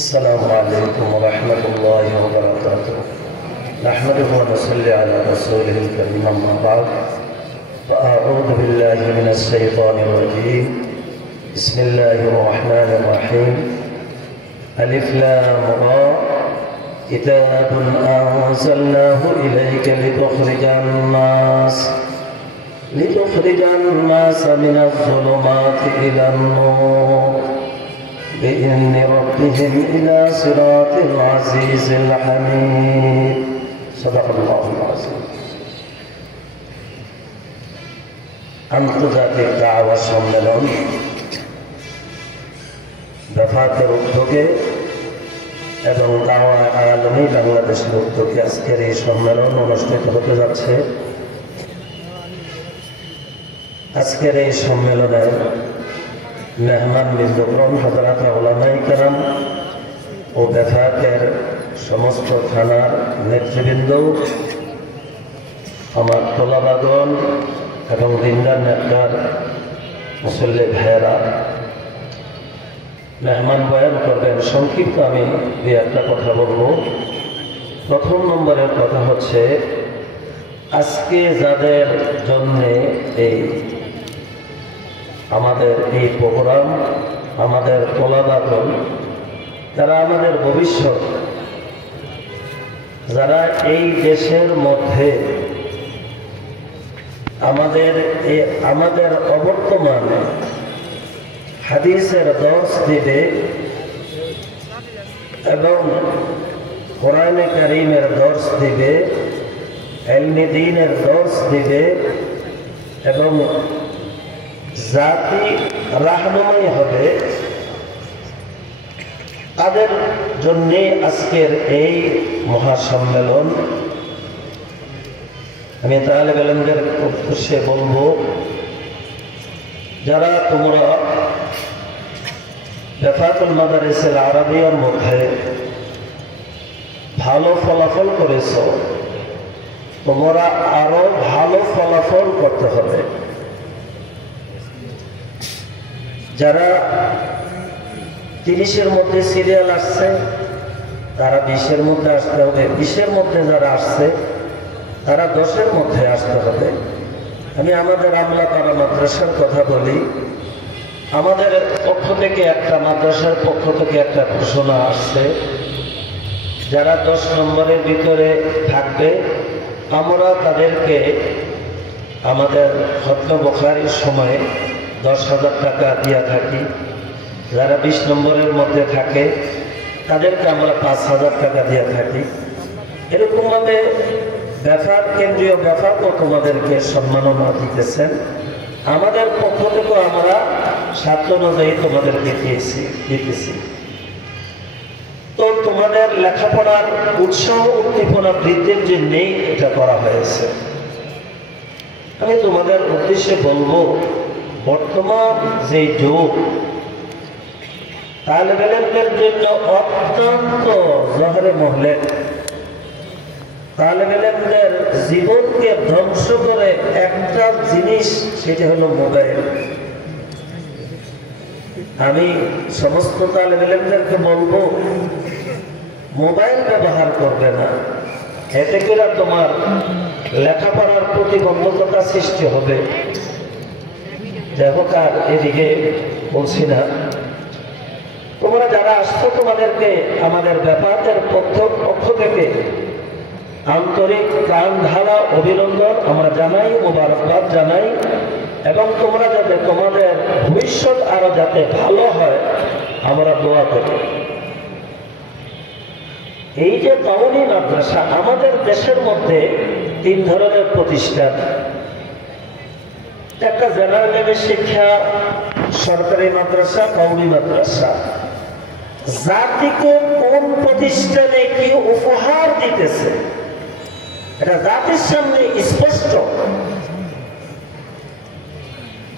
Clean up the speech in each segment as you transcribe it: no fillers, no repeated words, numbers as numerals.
السلام عليكم ورحمة الله وبركاته. نحمده ونصلي على رسوله الكريم، أما بعد فأعوذ بالله من الشيطان الرجيم. بسم الله الرحمن الرحيم. ألف لام را كتاب أنزلناه إليك لتخرج الناس من الظلمات إلى النور بإذن ربهم إلى صراط العزيز الحميد. صدق الله العظيم. আন্তর্জাতিক দাওয়া সম্মেলন দফাতের উদ্যোগে এবং দাওয়া আলমী বাংলাদেশের উদ্যোগে আজকের এই সম্মেলন অনুষ্ঠিত হতে যাচ্ছে। আজকের এই সম্মেলনে মেহমান বৃন্দগণ, হযরত উলামায়ে কেরাম ও দফাতের সমস্ত থানার নেতৃবৃন্দ, আমার তোলাবাগণ এবং দিনদার নেতার মুসল্লি ভাইয়েরা, মেহমান বয়ান করবেন। সংক্ষিপ্ত আমি দুই একটা কথা বলবো। প্রথম নম্বরের কথা হচ্ছে, আজকে যাদের জন্যে আমাদের এই প্রোগ্রাম, আমাদের তোলাবাগণ, তারা আমাদের ভবিষ্যৎ, যারা এই দেশের মধ্যে আমাদের অবর্তমানে হাদিসের দর্শ দিবে এবং কোরআনে কারীমের দর্শ দিবে, ইলমে দ্বীনের দর্শ দিবে এবং জাতি রাহনুমাই হবে, তাদের জন্য আজকের এই মহাসম্মেলন। আমি তালেব ইলমদের উদ্দেশ্যে বলবো, যারা তোমরা দফাতুল মাদারিসুল আরাবিয়ার মধ্যে ভালো ফলাফল করেছ, তোমরা আরো ভালো ফলাফল করতে হবে। যারা 30-এর মধ্যে সিরিয়াল আসছে, তারা 20-এর মধ্যে আসতে হবে। 20-এর মধ্যে যারা আসছে, তারা 10-এর মধ্যে আসতে হবে। আমি আমাদের আমলাপাড়া মাদ্রাসার কথা বলি। আমাদের পক্ষ থেকে একটা মাদ্রাসার পক্ষ থেকে একটা ঘোষণা আসছে, যারা 10 নম্বরের ভিতরে থাকবে আমরা তাদেরকে আমাদের খতম বুখারীর সময়ে 10,000 টাকা দিয়ে থাকি। যারা 20 নম্বরের মধ্যে থাকে তাদেরকে আমরা 5,000 টাকা দিয়ে থাকি। এরকমভাবে কেন্দ্রীয় ব্যাপারও তোমাদেরকে সম্মাননা দিতেছেন। আমাদের পক্ষ থেকেও আমরা সাধ্য অনুযায়ী তোমাদেরকে দিতেছি। তো তোমাদের লেখাপড়ার উৎসাহ উদ্দীপনা বৃদ্ধির জন্যেই এটা করা হয়েছে। আমি তোমাদের উদ্দেশ্যে বলবো, বর্তমান যে যুগ, তালেব ইলমদের জন্য অত্যন্ত জহরে মহলে, তালেব ইলমদের জীবনকে ধ্বংস করে একটা জিনিস, সেটা হলো মোবাইল। আমি সমস্ত তালেব ইলমদেরকে বলবো, মোবাইল ব্যবহার করবে না। এতে করে তোমার লেখাপড়ার প্রতিবন্ধকতা সৃষ্টি হবে। দেখো, কার এদিকে বলছি না, তোমরা যারা আসছো তোমাদেরকে আমাদের ব্যাপারের পক্ষ থেকে আন্তরিক প্রাণ ঢালা অভিনন্দন আমরা জানাই, মোবারকবাদ জানাই। এবং তোমরা যাতে তোমাদের ভবিষ্যৎ আরো যাতে ভালো হয় আমরা দোয়া করি। এই যে কওমি মাদ্রাসা, আমাদের দেশের মধ্যে 3 ধরনের প্রতিষ্ঠান। একটা জেনারেল লেভেল শিক্ষা, সরকারি মাদ্রাসা, কওমি মাদ্রাসা। জাতিকে কোন প্রতিষ্ঠানে কি উপহার দিতেছে এটা জাতির সামনে স্পষ্ট।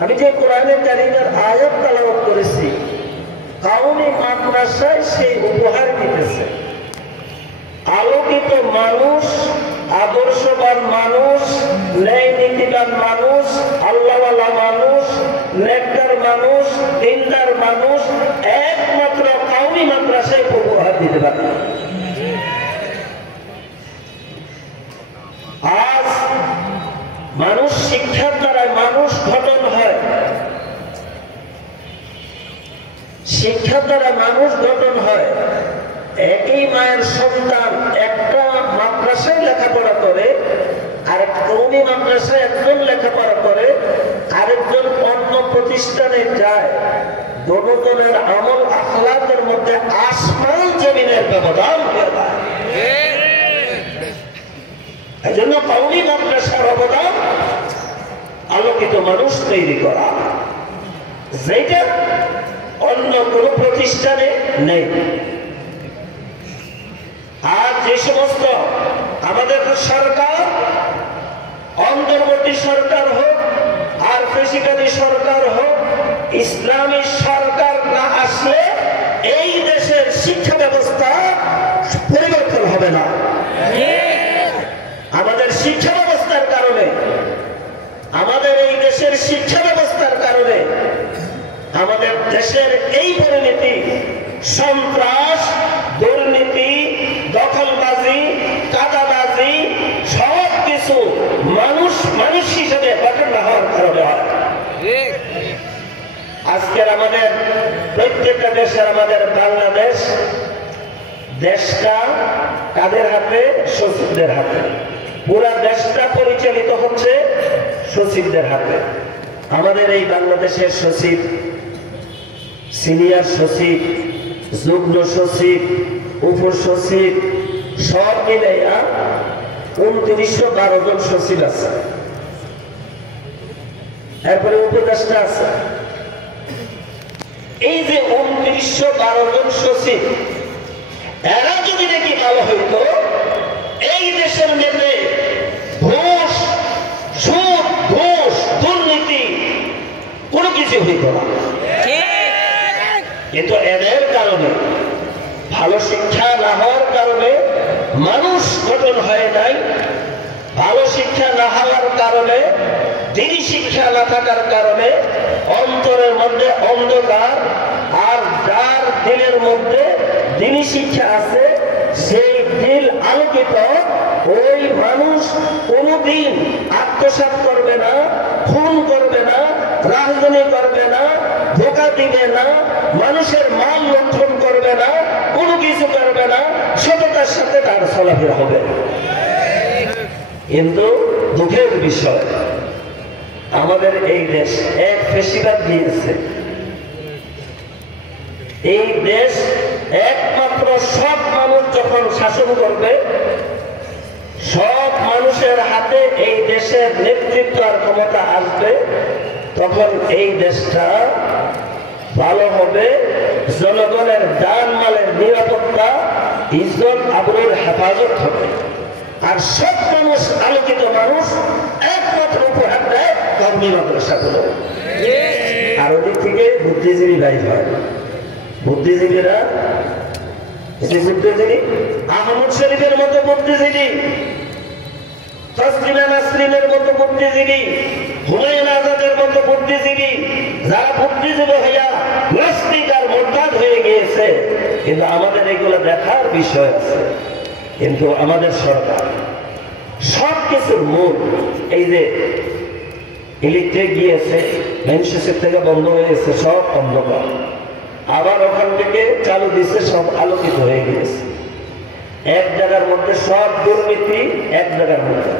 আমি যে কোরআনে কারীমের আয়াত তেলাওয়াত করেছি, কওমি মাদ্রাসায় সেই উপহার দিতেছে। আলোকিত মানুষ, আদর্শবান মানুষ, ন্যায় নীতিবান মানুষ, আল্লাহওয়ালা মানুষ, নেককার মানুষ, দিনদার মানুষ একমাত্র কওমি মাদ্রাসায় পড়ুয়া জবাব দিতে পারে না। আজ মানুষ শিক্ষার দ্বারা মানুষ গঠন হয়, শিক্ষার দ্বারা মানুষ গঠন হয়। একই মায়ের সন্তান একটা মাদ্রাসায় লেখাপড়া করে, আরেক কওমি মাদ্রাসায় একজন লেখাপড়া করে, আরেকজন অন্য প্রতিষ্ঠানে যায়। দুজনের আমল আখলাকের মধ্যে আসমান জমিনের ব্যবধান হয়ে যায়। এই জন্য কওমি মাদ্রাসার অবদান আলোকিত মানুষ তৈরি করা, যেটা অন্য কোন প্রতিষ্ঠানে নেই। আর যে সমস্ত আমাদের সরকার, অন্তর্বর্তী সরকার হোক আর প্রেসিডেন্ট সরকার হোক, ইসলামী সরকার না আসলে এই দেশের শিক্ষা ব্যবস্থা পরিবর্তন হবে না। আমাদের শিক্ষা ব্যবস্থার কারণে, আমাদের এই দেশের শিক্ষা ব্যবস্থার কারণে আমাদের দেশের এই পরিণতি, সন্ত্রাস, দুর্নীতি, দখলবাজি, কাদাবাজি সব কিছু মানুষ মানুষ হিসেবে গঠন না হওয়ার কারণে হয়। আজকের আমাদের প্রত্যেকটা দেশের, আমাদের বাংলাদেশ দেশটা কাদের হাতে? সচিবদের হাতে। পুরা দেশটা পরিচালিত হচ্ছে সচিবদের হাতে। আমাদের এই বাংলাদেশের সচিব, সিনিয়র সচিব, যুগ্ম সচিব, উপসচিব সব মিলে 2912 জন সচিব আছে। এরপরে উপদেষ্টা আছে। এই যে 2912 জন সচিব, এরা যদি নাকি ভালো হইতো, এই দেশের মধ্যে ঘুষ, সুদ, ঘুষ, দুর্নীতি কোনো কিছু হইত না। কিন্তু এদের কারণে, ভালো শিক্ষা না হওয়ার কারণে মানুষ গঠন হয় নাই। ভালো শিক্ষা না হওয়ার কারণে, দিনী শিক্ষা না থাকার কারণে অন্তরের মধ্যে অন্ধকার। আর যার দিলের মধ্যে দিনী শিক্ষা আছে, সেই দিল আলোকিত, ওই মানুষ কোনদিন আত্মসাৎ করবে না, খুন করবে না, রাজধানী করবে না, ধোঁকা দিবে না, মানুষের মাল লুণ্ঠন করবে না, কোনো কিছু করবে না, সততার সাথে তার চলাফেরা হবে। কিন্তু দুঃখের বিষয়, আমাদের এই দেশ এক ফেসিবাদ দিয়েছে। এই দেশ একমাত্র সব মানুষ যখন শাসন করবে, সব মানুষের হাতে এই দেশের নেতৃত্ব আর ক্ষমতা আসবে, তখন এই দেশটা ভালো হবে। জনগণের জান মালের নিরাপত্তা, ইজ্জত আবরুর হেফাজত হবে। আর সব মানুষ, আলোকিত মানুষ একমাত্র উপহার দেয় কওমি মাদ্রাসাগুলো। আর ওদিক থেকে বুদ্ধিজীবী ভাই হয়। বুদ্ধিজীবীরা, বুদ্ধিজীবী আহমদ শরীফের মতো বুদ্ধিজীবী, তসলিমা নাসরিনের মতো বুদ্ধিজীবী, হুমায়ুন আজাদের মতো বুদ্ধিজীবী, যারা বুদ্ধিজীবী হইয়া নাস্তিক আর মুরতাদ হয়ে গিয়েছে। কিন্তু আমাদের এগুলো দেখার বিষয় আছে। কিন্তু আমাদের সরকার সব কিছুর মূল, এই যে ইলেকট্রিক গিয়েছে, মেনসেসের থেকে বন্ধ হয়েছে, সব অন্ধকার, আবার ওখান থেকে চালু দিচ্ছে, সব আলোকিত হয়ে গিয়েছে। এক জায়গার মধ্যে সব দুর্নীতি, এক জায়গার মধ্যে।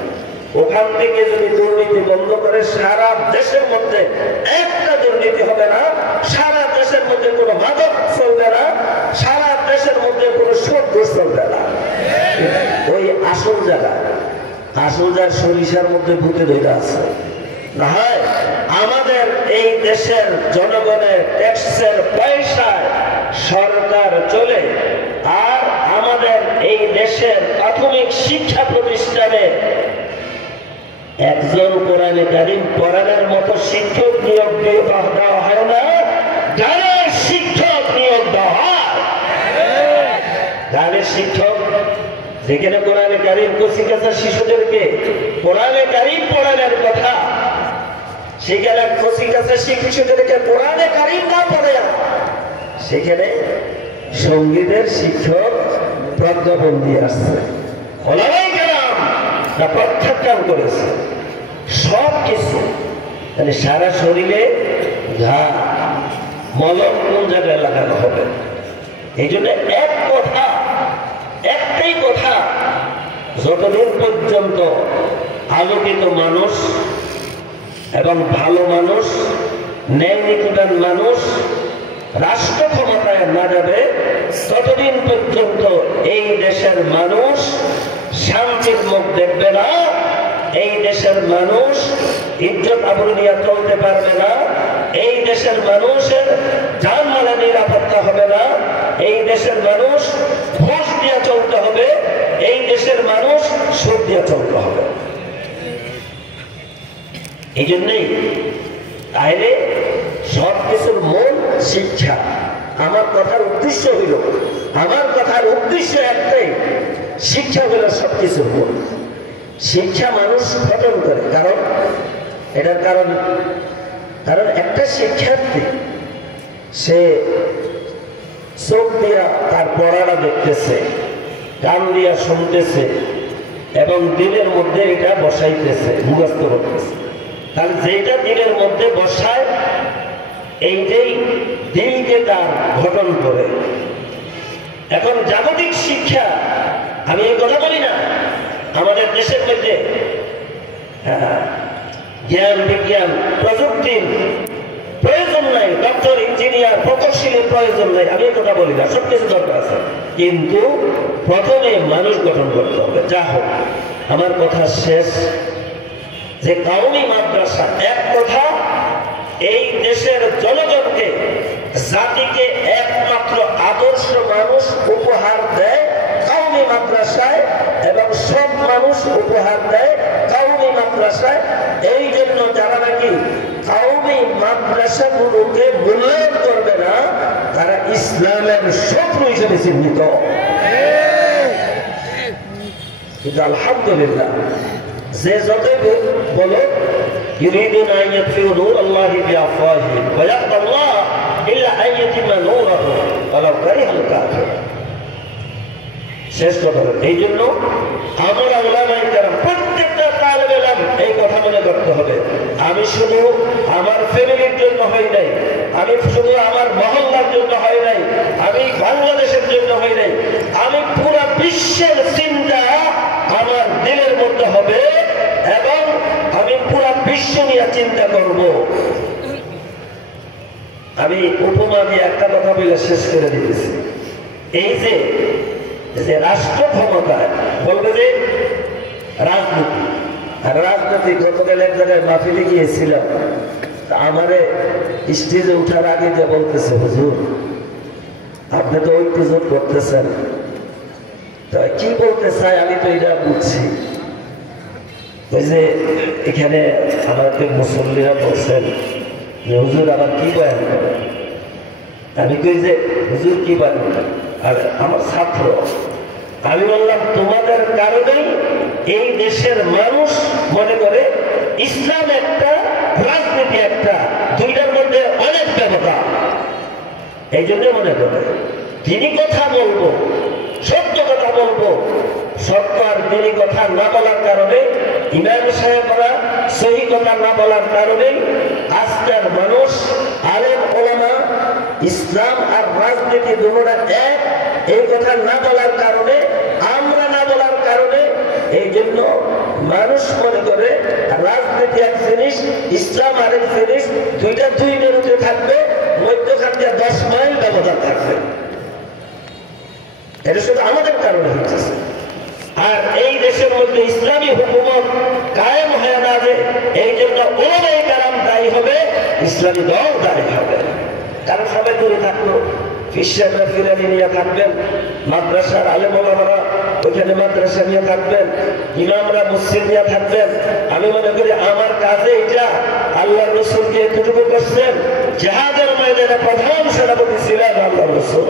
ওখান থেকে যদি দুর্নীতি বন্ধ করে, সারা দেশের মধ্যে একটা দুর্নীতি হবে না, সারা দেশের মধ্যে কোনো মাদক চলবে না, সারা দেশের মধ্যে কোনো সুদ ঘুষ চলবে না। ওই আসল জায়গা, আসল জায়গার সরিষার মধ্যে ভূতে ধরে আছে না হয়। আমাদের এই দেশের জনগণের ট্যাক্সের পয়সায় সরকার চলে। আর আমাদের এই দেশের প্রাথমিক শিক্ষা প্রতিষ্ঠানে একজন কোরআনে কারীম পড়ানোর মতো শিক্ষক নিয়োগ দেওয়া হয় না, গানের শিক্ষক নিয়োগ দেওয়া হয়। গানের শিক্ষক, যেখানে কোরআনে কারীম কচি কাঁচা শিশুদেরকে কোরআনে কারীম পড়ানোর কথা, সেখানে কচি কাঁচা শিশুদেরকে কোরআনে কারীম না পড়ে, সেখানে সঙ্গীতের শিক্ষক প্রজ্ঞাপন দিয়ে আসছে, ওলামায়ে কেরাম তা প্রত্যাখ্যান করেছে সব কিছু। তাহলে সারা শরীরে ঘা মলম কোন জায়গায় লাগানো হবে? এই জন্য একটাই কথা, যতদিন পর্যন্ত আলোকিত মানুষ এবং ভালো মানুষ, ন্যায় নীতিবান মানুষ রাষ্ট্র ক্ষমতায় না যাবে, ততদিন পর্যন্ত এই দেশের মানুষ শান্তির মুখ দেখবে না, এই দেশের মানুষ ইজ্জত আবরু নিয়ে চলতে পারবে না, এই দেশের মানুষের জানমালের নিরাপত্তা হবে না, এই দেশের মানুষ ঘুষ দিয়ে চলতে হবে, এই দেশের মানুষ সুদ দিয়ে চলতে হবে। এই জন্যই তাইলে সব কিছুর মূল শিক্ষা। আমার কথার উদ্দেশ্য একটাই, শিক্ষা হলো সব কিছুর মূল। শিক্ষা মানুষ গঠন করে, এটার কারণ একটা শিক্ষার্থী সে চোখ দিয়া তার পড়াটা দেখতেছে, কান দিয়া শুনতেছে এবং দিলের মধ্যে এটা বসাইতেছে, মুখস্থ করতেছে। তাহলে যেটা দিলের মধ্যে বসায় এইটাই দিলকে তার গঠন করে। এখন জাগতিক শিক্ষা, আমি এই কথা বলি না, আমাদের দেশের মধ্যে জ্ঞান বিজ্ঞান প্রযুক্তির প্রয়োজন নাই, ডক্টর ইঞ্জিনিয়ার প্রকৌশলীর প্রয়োজন নাই, আমি এই কথা বলি না, সবকিছু দরকার আছে, কিন্তু প্রথমে মানুষ গঠন করতে হবে। যা হোক, আমার কথা শেষ যে কওমি মাদ্রাসা এক কথা এই দেশের জনগণকে, জাতিকে একমাত্র আদর্শ মানুষ উপহার দেয় কওমি মাদ্রাসায়, এবং সব মানুষ উপহার দেয় কওমি মাদ্রাসায়। এই জন্য যারা নাকি কওমি মাদ্রাসাগুলোকে মূল্যায়ন করবে না, তারা ইসলামের শত্রু হিসেবে চিহ্নিত। কিন্তু আলহামদুলিল্লাহ, যে যতই বলো يريدون أن يطفئوا نور الله بأفواههم ويأبى الله إلا أن يتم نوره ولو كره الكافرون। শেষ কথা, এই জন্য আমরা উলামায়ে কেরাম প্রত্যেকটা তালেবে ইলম এই কথা মনে করতে হবে, আমি শুধু আমার ফ্যামিলির জন্য হই নাই, আমি শুধু আমার মহল্লার জন্য হই নাই, আমি বাংলাদেশের জন্য হই নাই, আমি পুরো বিশ্বের চিন্তা আমার দিলের মধ্যে হবে এবং আমি পুরো বিশ্ব নিয়ে চিন্তা করব। আমি উপমা দিয়ে একটা কথা বলে শেষ করে দিতেছি। এই যে রাষ্ট্র ক্ষমতায় বলবে যে রাজনীতি, আর রাজনীতি গতকাল এক জায়গায় মাহফিলে গিয়েছিলাম, আমারে স্টেজে উঠার আগে যে বলতেছে, হুজুর আপনি তো ঐক্যজোট করতেছেন, কি বলতে চাই আমি তো এটা বুঝছি। ওই যে এখানে আমাদের মুসল্লিরা বলছেন যে হুজুর আবার কি বয়ান করেন, আমি কই যে হুজুর কি বয়ান করেন, আর আমার ছাত্র, আমি বললাম তোমাদের কারণেই এই দেশের মানুষ মনে করে ইসলাম একটা, রাজনীতি একটা, দুইটার মধ্যে অনেক ব্যবধান। এই জন্য মনে করে তিনি কথা বলবো, সত্য কথা বলবো, সত্য আর তিনি কথা না বলার কারণে, ইমাম সাহেবরা সহি কথা না বলার কারণে আজকের মানুষ, আলেম ওলামা, ইসলাম আর রাজনীতি দুটোটা এক, এই কথা না বলার কারণে, আমরা না বলার কারণে, এই জন্য মানুষ মনে করে রাজনীতি এক জিনিস, ইসলাম আরেক জিনিস, দুইটা দুই বিরুদ্ধে থাকবে, মধ্যখান দিয়ে 10 মাইল ব্যবধান থাকবে। এটা শুধু আমাদের কারণে হচ্ছে। আর এই দেশের মধ্যে ইসলামী হুকুমত কায়েম হয়ে যাবে, এই জন্য উলামায়ে কেরাম দায়ী হবে, ইসলামী দল দায়ী হবে। কারণ সবাই দূরে থাকলো, ফিসাররা ফিরানি নিয়ে থাকবেন, মাদ্রাসার আলেম ওলামারা ওইখানে মাদ্রাসা নিয়ে থাকবেন, ইমামরা মসজিদ নিয়ে থাকবেন। আমি মনে করি আমার কাজে এটা আল্লাহ রসুলকে এতটুকু করছেন, জিহাদের ময়দানে প্রধান সেনাপতি ছিলেন আল্লাহ রসুল।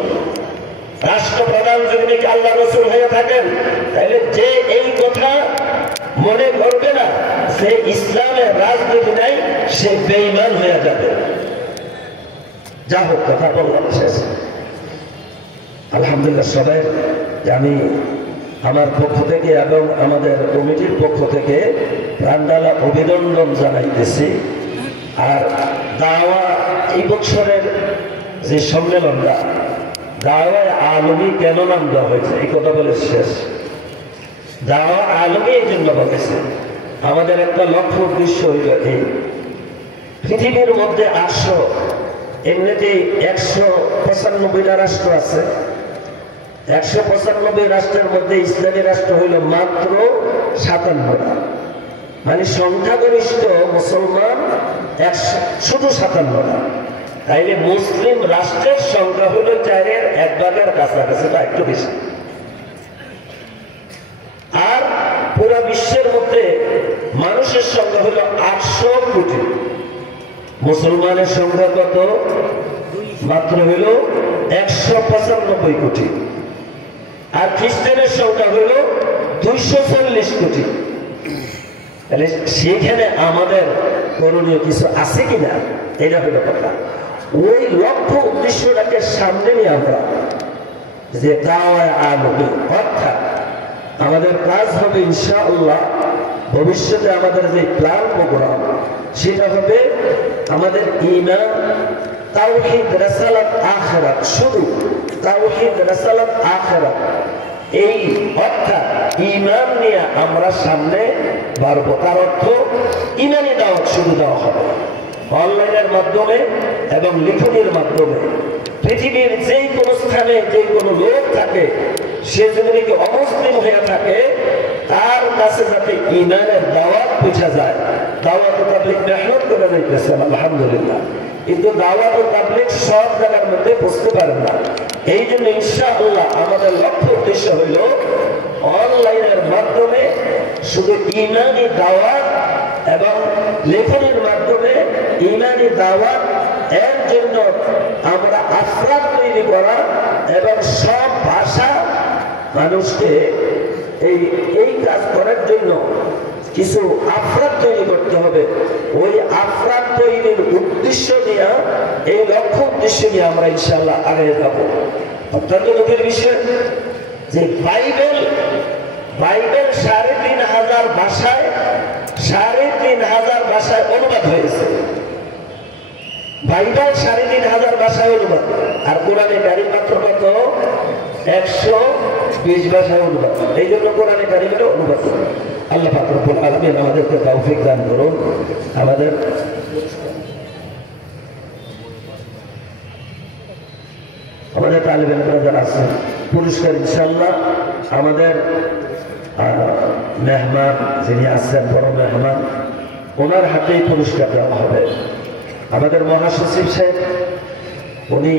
রাষ্ট্রপ্রধান যদি নাকি আল্লাহ রসুল হয়ে থাকেন, তাহলে যে এই কথা মনে করবে না যে ইসলামের রাজনীতি নাই, সে বেঈমান হয়ে যাবে। যা হোক, কথা বললাম শেষ। আলহামদুলিল্লাহ সবাই আমি আমার পক্ষ থেকে এবং আমাদের কমিটির পক্ষ থেকে প্রাণঢালা অভিনন্দন জানাইতেছি। আর দাওয়া এই বছরের যে সম্মেলনটা দাওয়ায় আলমী কেন নাম দেওয়া হয়েছে এই কথা বলে শেষ। দাওয়া আলমী এই জন্য বলেছে আমাদের একটা লক্ষ্য উদ্দেশ্য হইল এই পৃথিবীর মধ্যে 800 এমনিতেই 195টা রাষ্ট্র আছে। 195 রাষ্ট্রের মধ্যে ইসলামী রাষ্ট্র হইল মাত্র 57টা, মানে সংখ্যাগরিষ্ঠ মুসলমান শুধু 57টা। তাইলে মুসলিম রাষ্ট্রের সংখ্যা হইল 4-এর 1 ভাগের কাছাকাছি বা একটু বেশি। আর পুরো বিশ্বের মধ্যে মানুষের সংখ্যা হইল 800 কোটি। মুসলমানের সংখ্যা কত? মাত্র হইল 195 কোটি। আর খ্রিস্টানের সংখ্যা হইল 240 কোটি। তাহলে সেখানে আমাদের করণীয় কিছু আছে কিনা এটা হলো কথা। ওই লক্ষ্য উদ্দেশ্যটাকে সামনে নিয়ে আমরা যে দাওয়ায়ে আলমী, অর্থাৎ আমাদের কাজ হবে ইনশাআল্লাহ ভবিষ্যতে আমাদের যে প্ল্যান প্রোগ্রাম সেটা হবে আমাদের ঈমান, তাওহীদ, রিসালাত, আখিরাত, শুধু তাওহীদ, রিসালাত, আখিরাত, এই অর্থাৎ ঈমান নিয়ে আমরা সামনে বাড়বো। তার অর্থ ঈমানি দাওয়াত শুধু দেওয়া হবে অনলাইনের মাধ্যমে এবং লিখনির মাধ্যমে। পৃথিবীর যেই কোনো স্থানে যেই কোনো লোক থাকে, সে যদি অমুসলিম হয়ে থাকে, তার কাছে যাতে ঈমানের দাওয়াত পৌঁছা যায়। দাওয়াত ও তাবলীগ মেহনত করে যাইতেছেন আলহামদুলিল্লাহ, কিন্তু দাওয়াত ও তাবলীগ সব জায়গার মধ্যে বুঝতে পারেন না। এই জন্য ইনশাআল্লাহ আমাদের লক্ষ্য উদ্দেশ্য হইল অনলাইনের মাধ্যমে শুধু ঈমানি দাওয়াত এবং লেখনের মাধ্যমে ঈমানি দাওয়াত, এর জন্য আমরা আফরাদ তৈরি করা এবং সব ভাষা মানুষকে এই কাজ করার জন্য কিছু আফরাদ তৈরি করতে হবে। ওই আফরাদ তৈরির উদ্দেশ্য নিয়ে, এই লক্ষ্য উদ্দেশ্য নিয়ে আমরা ইনশাআল্লাহ আগে যাব। অত্যন্ত দুঃখের বিষয় যে বাইবেল ৩,৫০০ ভাষায় ৩,৫০০ ভাষায় অনুবাদ হয়েছে। বাইবেল ৩,৫০০ ভাষায় অনুবাদ, আর কোরআনে কারীম মাত্র কত? 120 ভাষায় অনুবাদ। এই জন্য কোরআনে কারীমের অনুবাদ আল্লাহ পাক রব্বুল আলামিন আমাদেরকে তৌফিক দান করুন। আমাদের তালিবে ইলম যারা আছেন পুরস্কার ইনশাআল্লাহ আমাদের মেহমান যিনি আছেন, বড় মেহমান, ওনার হাতেই পুরস্কার দেওয়া হবে। আমাদের মহাসচিব সাহেব উনি